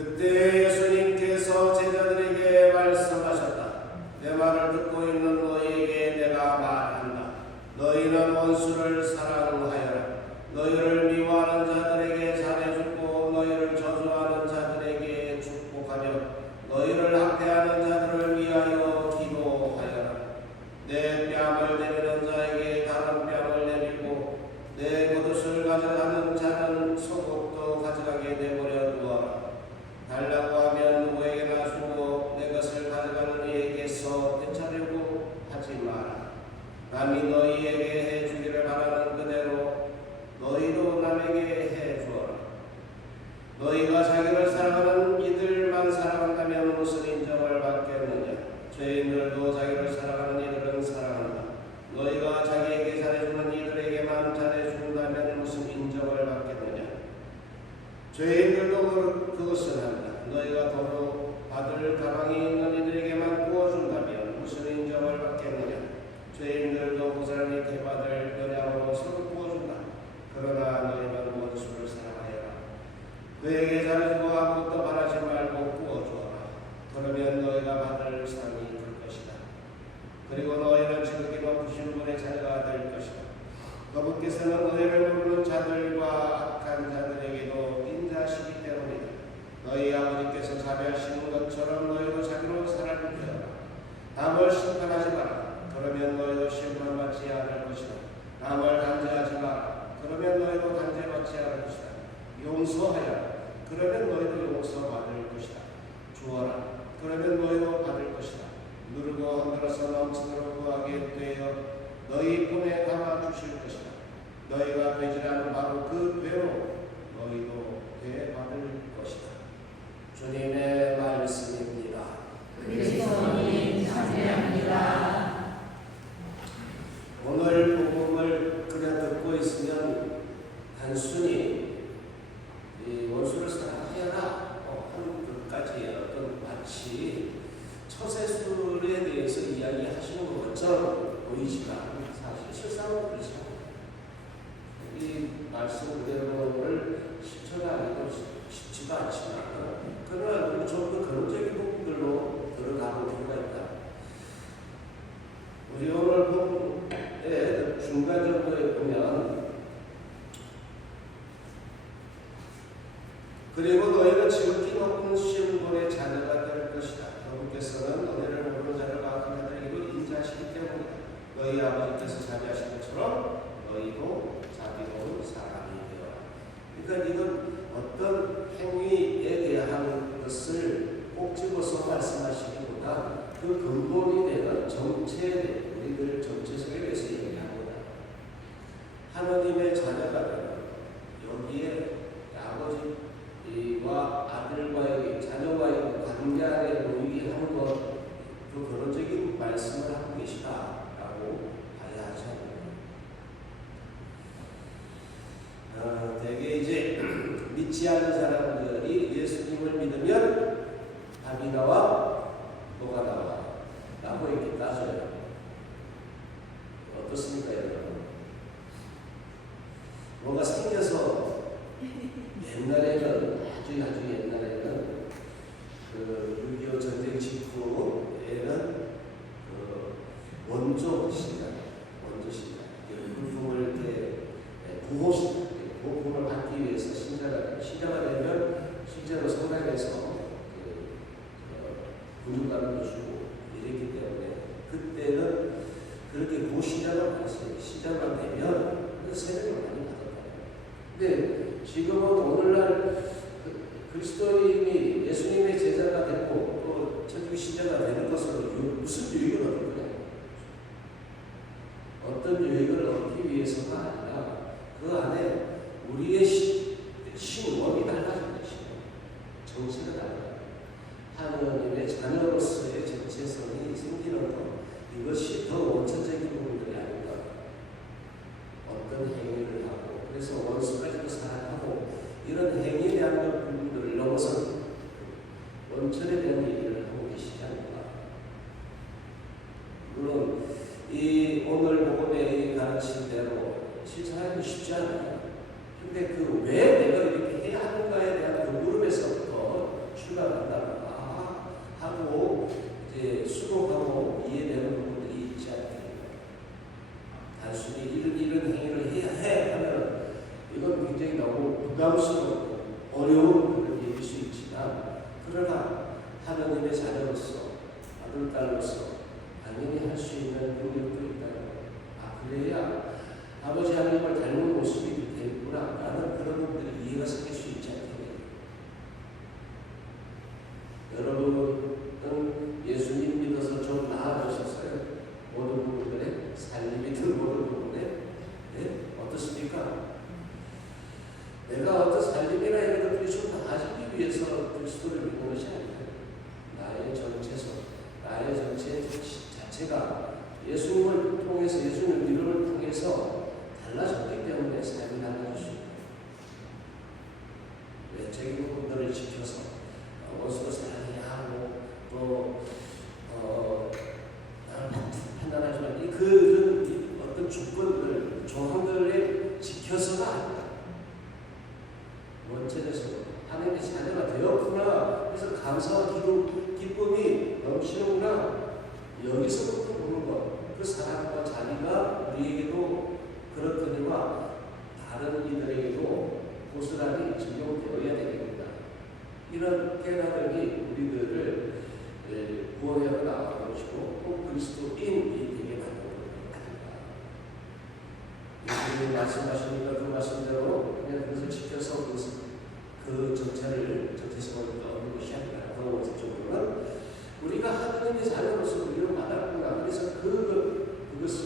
그때 예수님께서 제자들에게 말씀하셨다. 내 말을 듣고 있는 너희에게 내가 말한다. 너희는 원수를 사랑하여라. 너희를 미워하는 자들에게 잘해주고 너희를 저주하는 자들에게 축복하며 너희를 학대하는 자들을 위하여 기도하여라. 내 뺨을 내미는 자에게 다른 뺨을 내밀고 내 겉옷을 가져가는 자는 속옷도 가져가게 내버려 두어라. 달라고 하면 누구에게나 주고 내 것을 가져가는 이에게서 되찾으려고 하지 마라. 남이 너희에게 해주기를 바라는 그대로 너희도 남에게 해주어라. 너희가 자기를 사랑하는 이들만 사랑한다면 무슨 인정을 받겠느냐? 죄인들도 자기를 사랑하는 이들은 사랑한다. 너희가 자기에게 잘해주는 이들에게만 잘해준다면 무슨 인정을 받겠느냐? 죄인들도 그것을 한다. 너희가 도로 받을 가방이 있는 이들에게만 구워준다면 무슨 인정을 받겠느냐? 죄인들도 보살 밑에 받을 연양으로 서로 구워준다. 그러나 너희는 원수를 사랑하여라. 그에게 잘해주고 아무것도 바라지 말고 구워주어라. 그러면 너희가 받을 상이 될 것이다. 그리고 너희는 지극히 높으신 분의 자녀가 될 것이다. 너분께서는 너희를 모르는 자들과 악한 자들에게도 인자하시기 때문이다. 너희 아버지께서 자비하시는 것처럼 너희도 자기로 살아를 되어라. 남을 심판하지 마라. 그러면 너희도 심판받지 않을 것이다. 남을 단죄하지 마라. 그러면 너희도 단죄받지 않을 것이다. 용서하여라. 그러면 너희도 용서받을 것이다. 주어라. 그러면 너희도 받을 것이다. 누르고 흔들어서 넘치도록 구하게 되어 너희 품에 담아 주실 것이다. 너희가 되지 않은 바로 그 배로 너희도 되받을 것이다. 주님의 말씀입니다. 그리스도님 찬양합니다. 오늘 복음을 그냥 듣고 있으면 단순히 이 원수를 사랑하여라 하는 것까지 어떤 마치 처세술에 대해서 이야기하시는 것처럼 보이지만 사실 실상은 그렇지 않아요. 이 말씀 그대로를 실천하기도 쉽지가 않지만 그러나 좀 더 근원적인 부분들로 들어가볼 필요가 있다. 우리 오늘 본문의 중간 정도에 보면 그리고 너희는 지극히 높으신 분의 자녀가 될 것이다. 여러분께서는 너희를 모르는 자를 악한 자들에게도 인자하시기 때문이다. 너희 아버지께서 자비하신 것처럼 너희도 자비로운 사람이 되어라. 그러니까 이건 어떤 행위에 대한 것을 꼭 집어서 말씀하시기보다 그 근본이 되는 정체, 우리들 정체성에 대해서 얘기합니다. 하나님의 자녀가 되는 여기에 아버지와 아들과의 자녀와의 관계 안에 놓이게 하는 것, 그 근원적인 말씀을 하고 계시다라고 봐야 하지 않나요? 대개 이제 믿지 않는 사람들이 예수님을 믿으면 답이 나와 뭐가 나와? 라고 이렇게 따져요. 어떻습니까, 여러분? 뭐가 생겨서 옛날에는 아주 옛날에는 그 6.25 전쟁 직후에는 그 원조 신앙, 불품을 이렇게 부흥을 받기 위해서 신자가 되면 실제로 성당에서 군중감도 주고 이랬기 때문에 그때는 그렇게 고신자가 많았어요. 신자가 되면 세례를 많이 받았다. 근데 지금은 오늘날 그리스도인이 예수님의 제자가 되고 또 천주교 신자가 되는 것으로 무슨 유익을 얻을 거냐? 어떤 유익을 얻기 위해서가 아니라 그 안에 우리의 신원이 달라진 것이에요. 정체가 달라요. 하나님의 자녀로서의 정체성이 생기는 것, 이것이 더 원천적인 부분들이 아닌가. 어떤 행위를 하고 그래서 원수까지도 사랑하고 이런 행위에 대한 부분들을 넘어서 원천에 대한 얘기를 하고 계시지 않을까. 물론 이 오늘 복음의 가르친 대로 실천하기 쉽지 않아요. 근데 그 왜 내가 이렇게 해야 하는가에 대한 그 물음에서부터 출발한다 하고 이제 수록하고 이해되는 부분들이 있지 않겠습니까? 단순히 이런 행위를 해야 해 하면 이건 굉장히 너무 부담스럽고 어려운 그런 일일 수 있지만, 그러나 하나님의 자녀로서 아들 딸로서 당연히 할 수 있는 능력도 있다는 것. 그래야 아버지 하나님을 닮은 모습이 되겠구나 라는 그런 부분들이 이해가 생길 수 있지 않겠습니까? 여러분은 예수님 믿어서 좀 나아지셨어요? 모든 부분들에 살림이 들 모든 부분에 어떻습니까? 내가 어떤 살림이나 이런 것들이 좀 나아지기 위해서 그리스도를 믿는 것이 아니에요. 나의 정체성, 나의 정체 자체가 예수님을 통해서, 예수님의 믿음을 통해서 달라졌기 때문에 삶이 달라질 수 있다. 외적인 부분들을 지켜서 원수로 사랑해야 하고 또 나를 판단하지만 그 어떤 조건들, 조항들을 지켜서가 아니다. 원천에서 하나님의 자녀가 되었구나, 그래서 감사와 기쁨이 넘치는구나, 여기서부터 보는 것. 그 사랑과 자비가 우리에게도 그렇거니와 다른 이들에게도 고스란히 적용되어야 되겠다. 이런 깨달음이 우리들을 구원하여 나아가는 것이고 또 그리스도인이 되게 만드는 것 아닌가. 예수님이 말씀하시니까 그 말씀대로 그냥 그것을 지켜서 그 정체성을 얻는 것이 아니라, 그런 쪽으로는 우리가 하나님의 자녀로서 우리를 받았구나. 그래서 그것을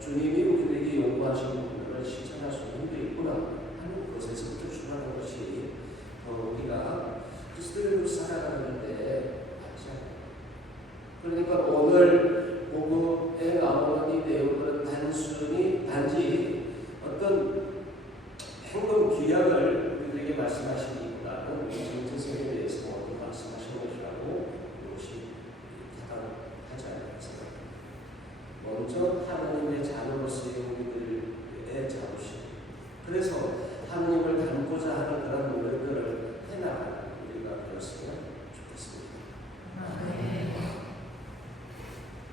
주님이 우리에게 요구하신 부분을 실천할 수 있는 데 있구나 하는 것에서부터 출발하는 것이 우리가 그리스도인으로 살아가는데 맞지 않아요. 그러니까 오늘 복음에 나오는 이 내용들은 단지 어떤 행동 규약을 우리에게 말씀하시기보다는 정체성에 대해서 먼저 말씀하시는 것이라고 이것이 타당하지 않습니다. 먼저 하나님의 자녀로서의 우리들의 자부심, 그래서 하나님을 닮고자 하는 그런 노력들을